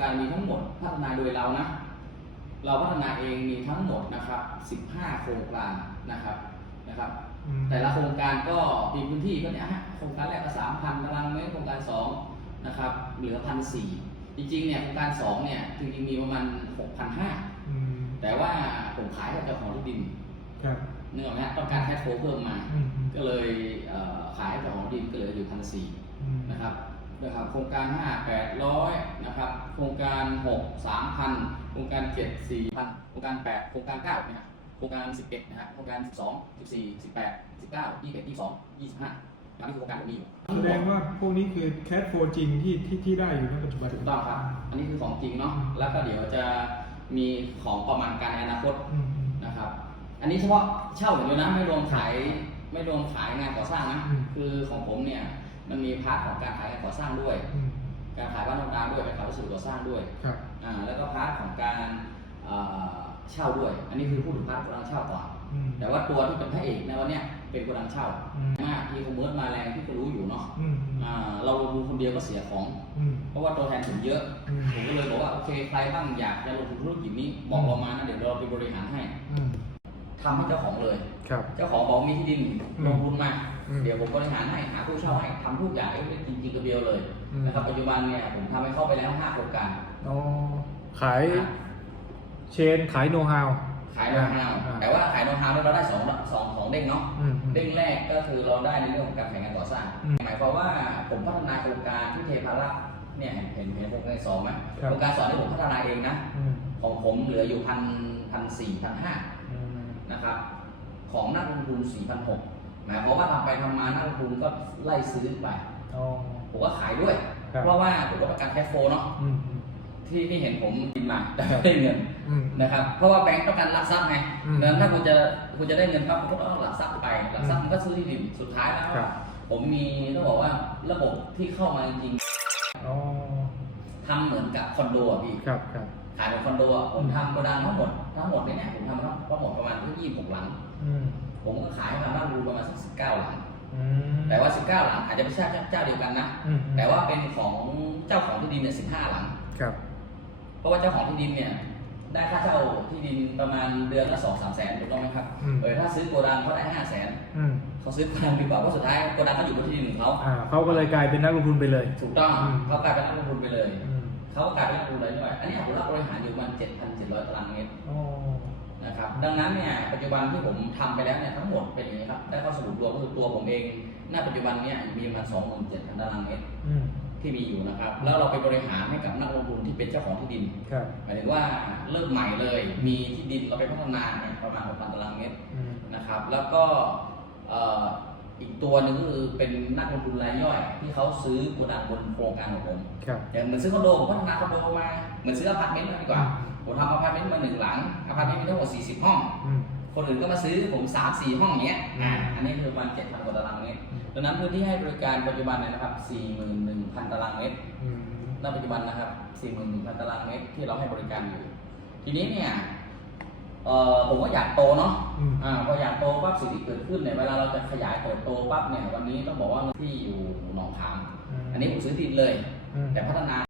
การมีทั้งหมดพัฒนาโดยเรานะ เราพัฒนาเองมีทั้งหมดนะครับ 15 โครงการนะครับนะครับอืมแต่ละโครงการก็มีพื้นที่ก็เนี่ยฮะโครงการแรกก็สามพันตารางเมตรโครงการสองนะครับเหลือพันสี่จริงๆเนี่ยโครงการสองเนี่ยจริงๆมีประมาณหกพันห้าอืมแต่ว่าผมขายให้กับเจ้าของที่ดินครับเนื่องจากต้องการแคชโฟลเพิ่มมาอืมอืมก็เลยเอ่อขายให้เจ้าของที่ดินก็เหลืออยู่พันสี่อืมนะครับ นะครับโครงการ 5 800นะครับโครงการ 6 3,000 โครงการ 7 4,000 โครงการ 8 โครงการ9นะครับโครงการ 11นะครับโครงการ 12 14 18 19 21 22 25อันนี้คือโครงการที่มีอยู่แสดงว่าพวกนี้คือแคทโฟจริงที่ที่ที่ได้อยู่ในปัจจุบันถูกต้องครับ อันนี้คือของจริงเนาะแล้วก็เดี๋ยวจะมีของประมาณการในอนาคตอืมอืมนะครับ อันนี้เฉพาะเช่าอย่างเดียวนะไม่รวมขายไม่รวมขายงานก่อสร้างนะอืมคือของผมเนี่ย มันมีพาร์ทของการขายงานก่อสร้างด้วยอืมการขายบ้านธรรมดาด้วยการขายวัสดุก่อสร้างด้วยครับอ่าแล้วก็พาร์ทของการเอ่อเช่าด้วย อันนี้คือพูดถึงพาร์ทโกดังเช่าก่อนอืมแต่ว่าตัวที่เป็นพระเอกในวันเนี้ยเป็นโกดังเช่าอืมมากที่คอมเมอร์สมาแรงที่คุณรู้อยู่เนาะอืมอืมอ่าเราลงทุนคนเดียวก็เสียของอืมเพราะว่าตัวแทนผมเยอะอืมผมก็เลยบอกว่าโอเคใครบ้างอยากจะลงทุนธุรกิจนี้บอกเรามานะเดี๋ยวเราไปบริหารให้อืมทำให้เจ้าของเลยครับเจ้าของบอกมีที่ดินอืมลงทุนมาอืม เดี๋ยวผมบริหารให้หาผู้เช่าให้ทำทุกอย่างเองเป็นจริงๆกับเดียวเลยอืมนะครับปัจจุบันเนี่ยผมทำให้เข้าไปแล้ว5โครงการอ๋อขายเชนขายโน้ตฮาวขายโนวฮาวอ่าแต่ว่าขายโนวฮาวเนี่ยเราได้สองสองสองเด้งเนาะอืมอืมเด้งแรกก็คือเราได้ในเรื่องของการแข่งงานก่อสร้างอืมหมายความว่าผมพัฒนาโครงการที่เทพารักษ์เนี่ยเห็นเห็นเห็นโครงการสองไหมครับโครงการสองที่ผมพัฒนาเองนะอืมของผมเหลืออยู่พันพันสี่พันห้าอืมนะครับของนักลงทุนสี่พันหก หมายความว่าทำไปทำมานักลงทุนก็ไล่ซื้อไปอ๋อ ผมก็ขายด้วย ครับ เพราะว่าผมก็ประกันแคชโฟลเนาะอืมอืม ที่ที่เห็นผมกินมาแต่ไม่ได้เงินอืม นะครับเพราะว่าแบงก์ต้องการหลักทรัพย์ไงอืมดังนั้นถ้าคุณจะคุณจะได้เงินครับคุณก็ต้องเอาหลักทรัพย์ไปหลักทรัพย์มันก็ซื้อที่ดินสุดท้ายแล้วครับ ผมมีต้องบอกว่าระบบที่เข้ามาจริงอ๋อ ๆทำเหมือนกับคอนโดอะพี่ ครับครับ ขายเหมือนคอนโดอะผมทำโกดังทั้งหมดทั้งหมดเนี่ยผมทำทั้งหมดประมาณที่ยี่สิบหกหลัง อืมผมก็ขายมาบ้านรูประมาณสักสิบเก้าหลัง อืมแต่ว่าสิบเก้าหลังอาจจะไม่ใช่เจ้าเดียวกันนะ อืมแต่ว่าเป็นของเจ้าของที่ดินเนี่ยสิบห้าหลัง ครับเพราะว่าเจ้าของที่ดินเนี่ยได้ค่าเช่าที่ดินประมาณเดือนละสองสามแสนถูกต้องไหมครับ อืมเออถ้าซื้อโกดังเขาได้ห้าแสนอืมเขาซื้อโกดังดีกว่าเพราะสุดท้ายโกดังเขาอยู่บนที่ดินของเขาอ่าเขาก็เลยกลายเป็นนักลงทุนไปเลย ถูกต้องอืม เขากลายเป็นนักลงทุนไปเลย อืม เขาก็กลายเป็นนักลงทุนเลยด้วยอันนี้ผมรับบริหารอยู่ประมาณเจ็ดพันเจ็ดร้อยตารางเมตรอ๋อนะครับดังนั้นเนี่ยปัจจุบันที่ผมทำไปแล้วเนี่ยทั้งหมดเป็นอย่างนี้ครับได้ข้อสรุปรวมก็คือตัวผมเองณปัจจุบันเนี่ยมีประมาณสองหมื่นเจ็ดพันตารางเมตรอืมที่มีอยู่นะครับ แล้วเราไปบริหารให้กับนักลงทุนที่เป็นเจ้าของที่ดินครับหมายถึงว่าเริ่มใหม่เลย มีที่ดินเราไปพัฒนาเนี่ยประมาณ6,000ตารางเมตรอืมนะครับ แล้วก็เอ่ออีกตัวหนึ่งก็คือเป็นนักลงทุนรายย่อย ที่เขาซื้อโกดังบนโครงการของผมครับอย่างเหมือนซื้อคอนโดผมพัฒนาคอนโดมาเหมือนซื้ออพาร์ตเมนต์มาดีกว่าผมทำอพาร์ตเมนต์มาหนึ่งหลังอพาร์ตเมนต์มีทั้งหมด40 ห้องอืมคนอื่นก็มาซื้อผม 3 4 ห้องอย่างเงี้ยอืมอ่าอันนี้คือประมาณ7,000กว่าตารางเมตรอืมดังนั้นพื้นที่ให้บริการปัจจุบันเนี่ยนะครับ41,000 ตารางเมตรอืมณปัจจุบันนะครับ41,000 ตารางเมตรที่เราให้บริการอยู่ทีนี้เนี่ย เอ่อผมก็อยากโตเนาะอืม อ่าพออยากโตปั๊บสิ่งที่เกิดขึ้นเนี่ยเวลาเราจะขยายเติบโตปั๊บเนี่ยวันนี้ต้องบอกว่าที่อยู่หนองขาม อันนี้ผมซื้อที่ดินเลย อืม แต่พัฒนา